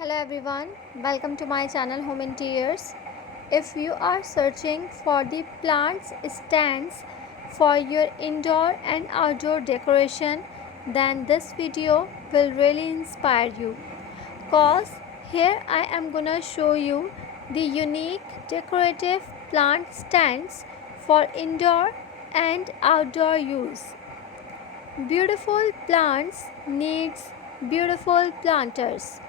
Hello everyone, welcome to my channel Home Interiors. If you are searching for the plants stands for your indoor and outdoor decoration, then this video will really inspire you. Cause here I am gonna show you the unique decorative plant stands for indoor and outdoor use. Beautiful plants needs beautiful planters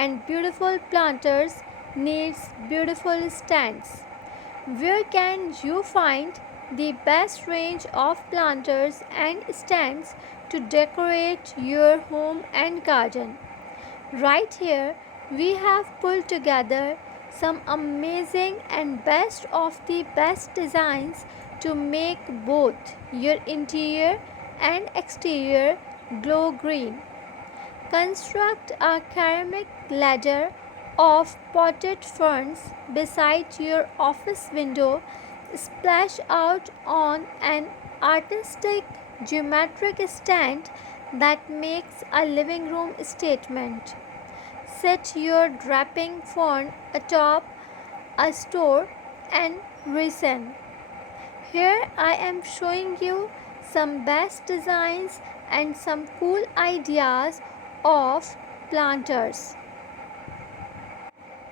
and beautiful planters needs beautiful stands. Where can you find the best range of planters and stands to decorate your home and garden? Right here we have pulled together some amazing and best of the best designs to make both your interior and exterior glow green. Construct a ceramic ladder of potted ferns beside your office window. Splash out on an artistic geometric stand that makes a living room statement. Set your draping fern atop a store and reason. Here I am showing you some best designs and some cool ideas of planters.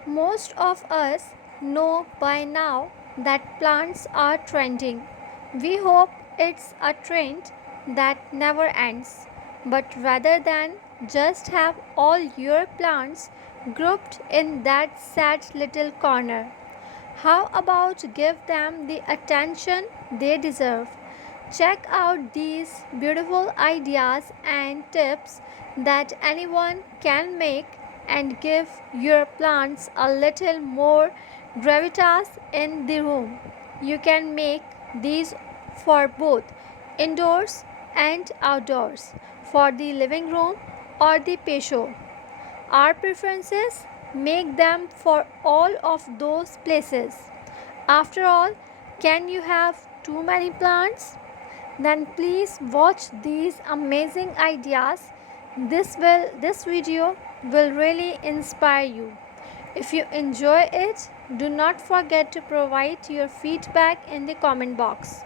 Most of us know by now that plants are trending. We hope it's a trend that never ends. But rather than just have all your plants grouped in that sad little corner, how about give them the attention they deserve? Check out these beautiful ideas and tips that anyone can make and give your plants a little more gravitas in the room. You can make these for both indoors and outdoors, for the living room or the patio. Our preferences make them for all of those places. After all, can you have too many plants? Then please watch these amazing ideas. This video will really inspire you. If you enjoy it, do not forget to provide your feedback in the comment box.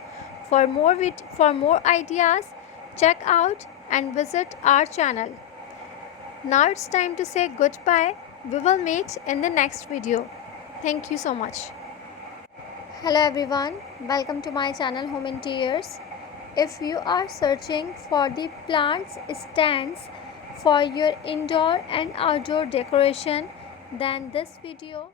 For more ideas, check out and visit our channel. Now it's time to say goodbye. We will meet in the next video. Thank you so much. Hello everyone, welcome to my channel Home Interiors. If you are searching for the plants stands for your indoor and outdoor decoration, then this video